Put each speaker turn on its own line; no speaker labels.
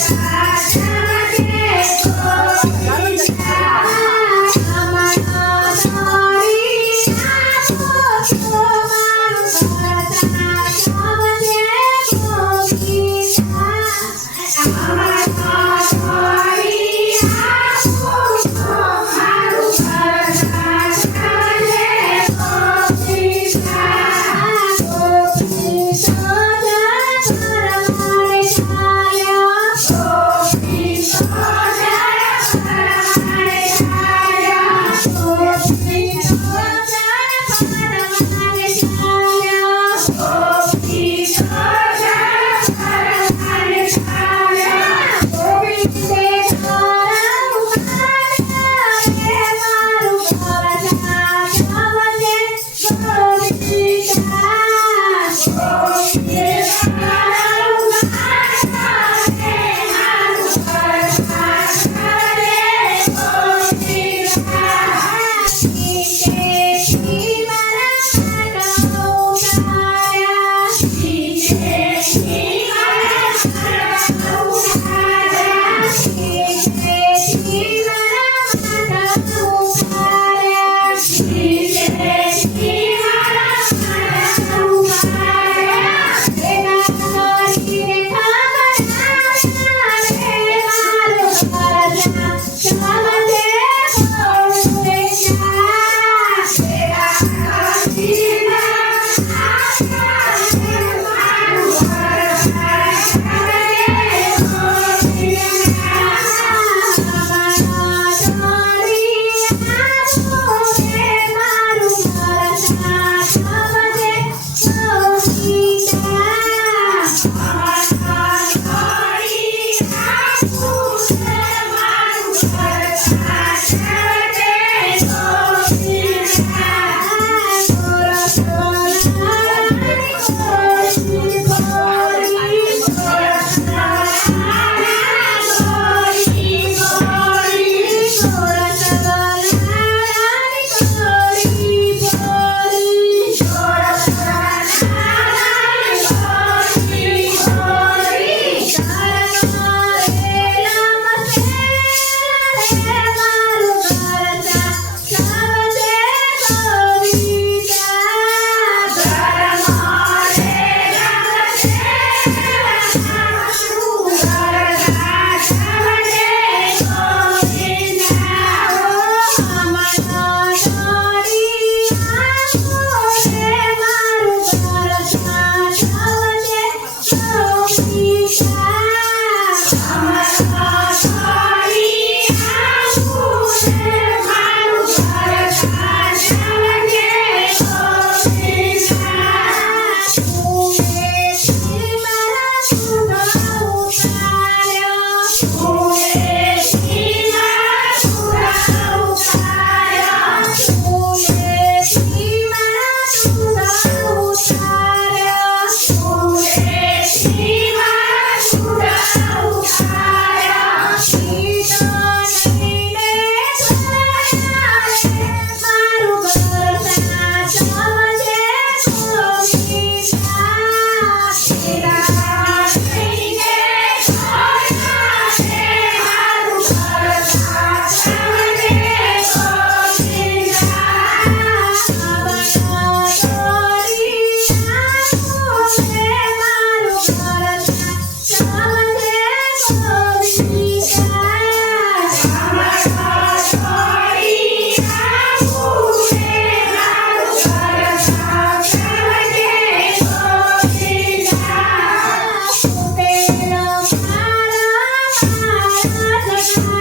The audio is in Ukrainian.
Yes. Hallelujah. Yes. Yes.